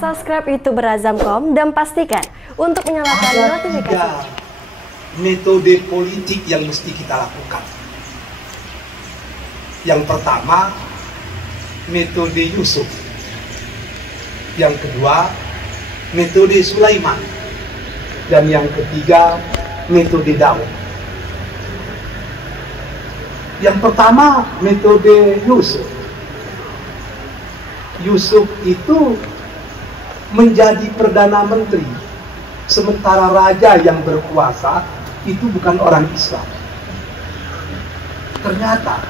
subscribe YouTube Berazamkom dan pastikan untuk menyalakan notifikasi. Ada metode politik yang mesti kita lakukan. Yang pertama, metode Yusuf. Yang kedua, metode Sulaiman. Dan yang ketiga, metode Daud. Yang pertama, metode Yusuf. Yusuf itu menjadi Perdana Menteri, sementara raja yang berkuasa itu bukan orang Islam. Ternyata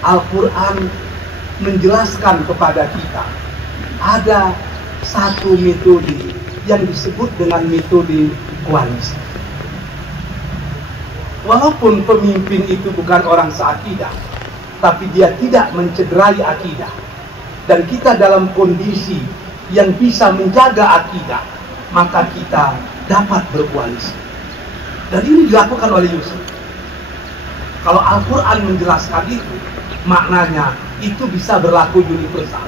Al-Quran menjelaskan kepada kita ada satu metode yang disebut dengan metode koalisi. Walaupun pemimpin itu bukan orang seakidah, tapi dia tidak mencederai akidah. Dan kita dalam kondisi yang bisa menjaga akidah, maka kita dapat berkoalisi. Dan ini dilakukan oleh Yusuf. Kalau Al-Quran menjelaskan itu, maknanya itu bisa berlaku universal.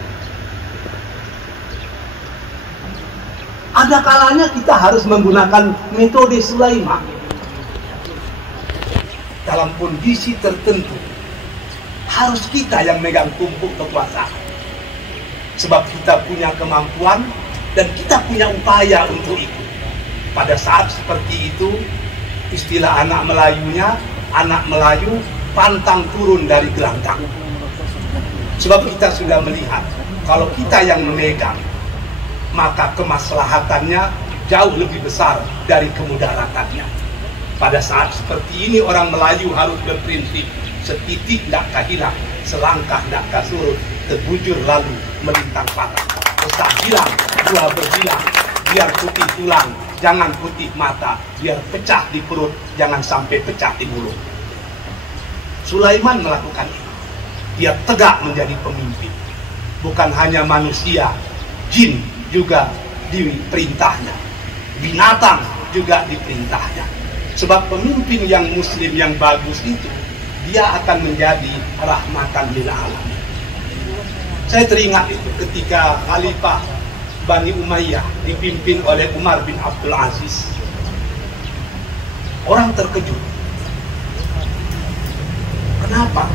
Ada kalanya kita harus menggunakan metode Sulaiman. Dalam kondisi tertentu, harus kita yang megang tumpuk kekuasaan. Sebab kita punya kemampuan dan kita punya upaya untuk itu. Pada saat seperti itu, istilah anak Melayunya, anak Melayu pantang turun dari gelantang. Sebab kita sudah melihat, kalau kita yang memegang, maka kemaslahatannya jauh lebih besar dari kemudaratannya. Pada saat seperti ini orang Melayu harus berprinsip, setitik tidak hilang, selangkah tidak surut, terbujur lalu melintang patah. Besar bilang, dua berbilang, biar putih tulang, jangan putih mata, biar pecah di perut, jangan sampai pecah di mulut. Sulaiman melakukan itu. Dia tegak menjadi pemimpin. Bukan hanya manusia, jin juga diperintahnya. Binatang juga diperintahnya. Sebab pemimpin yang muslim yang bagus itu, dia akan menjadi rahmatan lil alamin. Saya teringat itu ketika Khalifah Bani Umayyah dipimpin oleh Umar bin Abdul Aziz. Orang terkejut. Kenapa?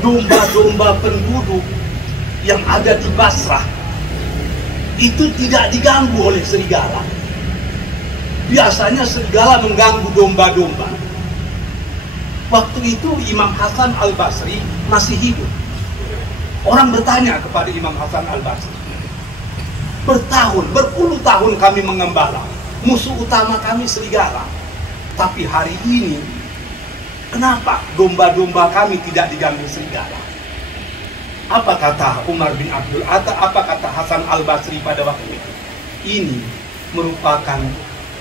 Domba-domba penduduk yang ada di Basrah itu tidak diganggu oleh serigala. Biasanya serigala mengganggu domba-domba. Waktu itu Imam Hasan Al-Basri masih hidup. Orang bertanya kepada Imam Hasan Al-Basri, berpuluh tahun kami mengembala, musuh utama kami serigala. Tapi hari ini, kenapa domba-domba kami tidak diganggu serigala? Apa kata Umar bin Abdul Atta, apa kata Hasan Al-Basri pada waktu itu? Ini merupakan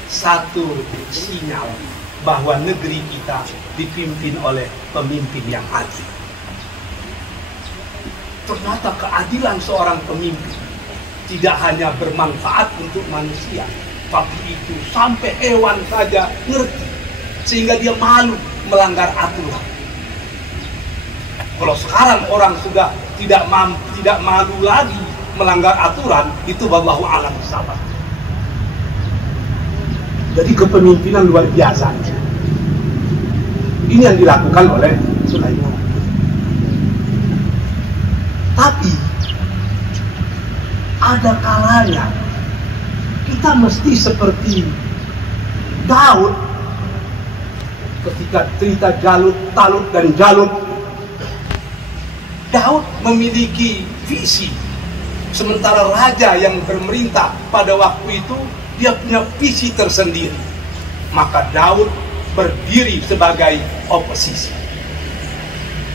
satu sinyal bahwa negeri kita dipimpin oleh pemimpin yang adil. Ternyata keadilan seorang pemimpin tidak hanya bermanfaat untuk manusia, tapi itu sampai hewan saja ngerti, sehingga dia malu melanggar aturan. Kalau sekarang orang sudah tidak malu lagi melanggar aturan, itu wallahu a'lam bishawab. Jadi kepemimpinan luar biasa. Ini yang dilakukan oleh Sulaiman. Tapi ada kalanya kita mesti seperti Daud ketika cerita Talut dan Jalut. Daud memiliki visi, sementara raja yang bermerintah pada waktu itu dia punya visi tersendiri. Maka Daud berdiri sebagai oposisi.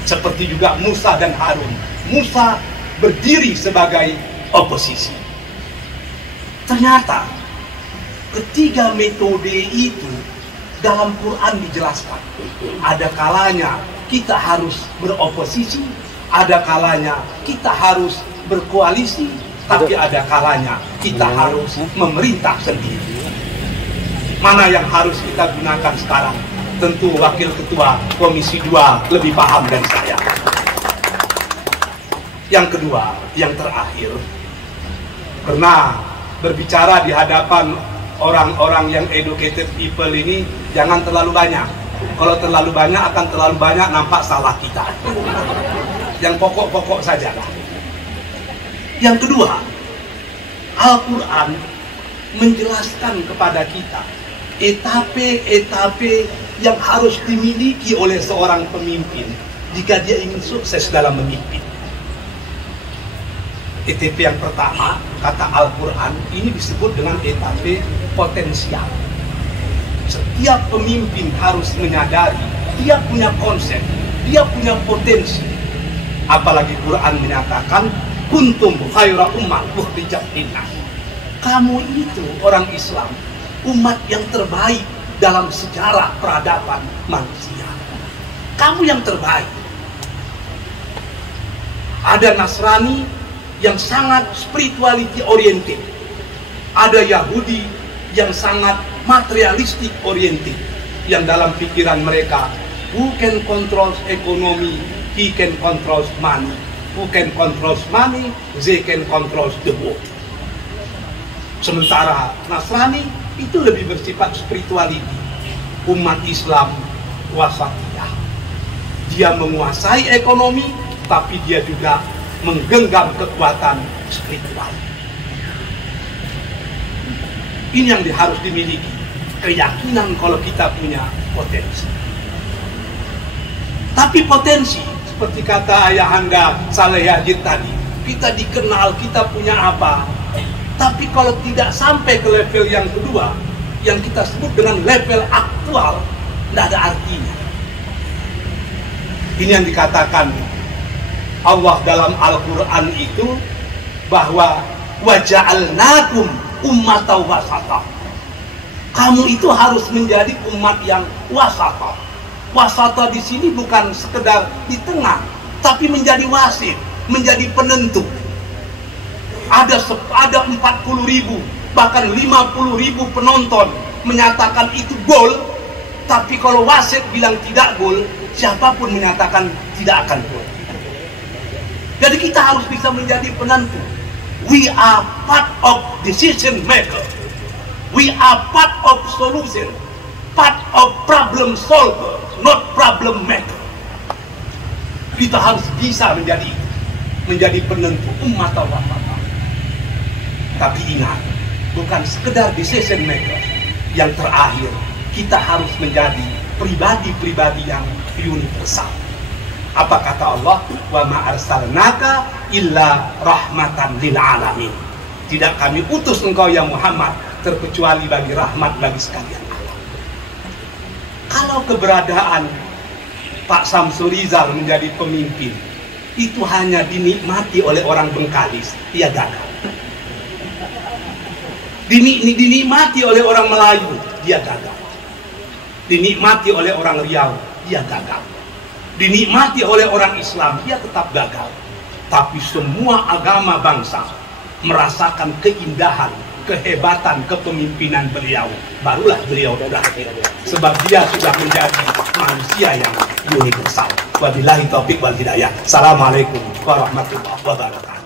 Seperti juga Musa dan Harun. Musa berdiri sebagai oposisi. Ternyata ketiga metode itu dalam Quran dijelaskan. Ada kalanya kita harus beroposisi, ada kalanya kita harus berkoalisi, tapi ada kalanya kita harus memerintah sendiri. Mana yang harus kita gunakan sekarang? Tentu Wakil Ketua Komisi 2 lebih paham dari saya. Yang kedua, yang terakhir, pernah berbicara di hadapan orang-orang yang educated people ini, jangan terlalu banyak. Kalau terlalu banyak akan terlalu banyak nampak salah kita. Yang pokok-pokok sajalah. Yang kedua, Al-Quran menjelaskan kepada kita etape-etape yang harus dimiliki oleh seorang pemimpin jika dia ingin sukses dalam memimpin. Etape yang pertama, kata Al-Quran, ini disebut dengan etape potensial. Setiap pemimpin harus menyadari dia punya konsep, dia punya potensi. Apalagi Quran menyatakan kuntum khaira ummah ukhrijat linnas. Kamu itu orang Islam, umat yang terbaik dalam sejarah peradaban manusia. Kamu yang terbaik. Ada Nasrani yang sangat spirituality oriented, ada Yahudi yang sangat materialistic oriented, yang dalam pikiran mereka, who can control ekonomi, he can control money, who can control money, they can control the world. Sementara Nasrani itu lebih bersifat spirituality. Umat Islam wasatiyah, dia menguasai ekonomi, tapi dia juga menggenggam kekuatan spiritual. Ini yang harus dimiliki, keyakinan kalau kita punya potensi. Tapi potensi, seperti kata Ayahanda Saleh Yajid tadi, kita dikenal, kita punya apa. Tapi kalau tidak sampai ke level yang kedua, yang kita sebut dengan level aktual, tidak ada artinya. Ini yang dikatakan Allah dalam Al-Quran itu, bahwa waja'alnakum ummatan wasata. Kamu itu harus menjadi umat yang wasata. Wasata di sini bukan sekedar di tengah, tapi menjadi wasit, menjadi penentu. Ada 40.000, bahkan 50.000 penonton menyatakan itu gol, tapi kalau wasit bilang tidak gol, siapapun menyatakan tidak akan gol. Jadi kita harus bisa menjadi penentu. We are part of decision maker. We are part of solution, part of problem solver, not problem maker. Kita harus bisa menjadi penentu umat Allah. Tapi ingat, bukan sekedar decision maker. Yang terakhir, kita harus menjadi pribadi-pribadi yang universal. Apa kata Allah? Wa ma arsalnaka illa rahmatan lil alamin. Tidak kami utus engkau ya Muhammad terkecuali bagi rahmat bagi sekalian alam. Kalau keberadaan Pak Samsul Rizal menjadi pemimpin itu hanya dinikmati oleh orang Bengkalis, dia gagal. Dinikmati oleh orang Melayu, dia gagal. Dinikmati oleh orang Riau, dia gagal. Dinikmati oleh orang Islam, dia tetap gagal. Tapi semua agama bangsa merasakan keindahan, kehebatan kepemimpinan beliau. Barulah beliau berakhir. Sebab dia sudah menjadi manusia yang universal. Wabillahi taufiq wal hidayah. Assalamualaikum warahmatullahi wabarakatuh.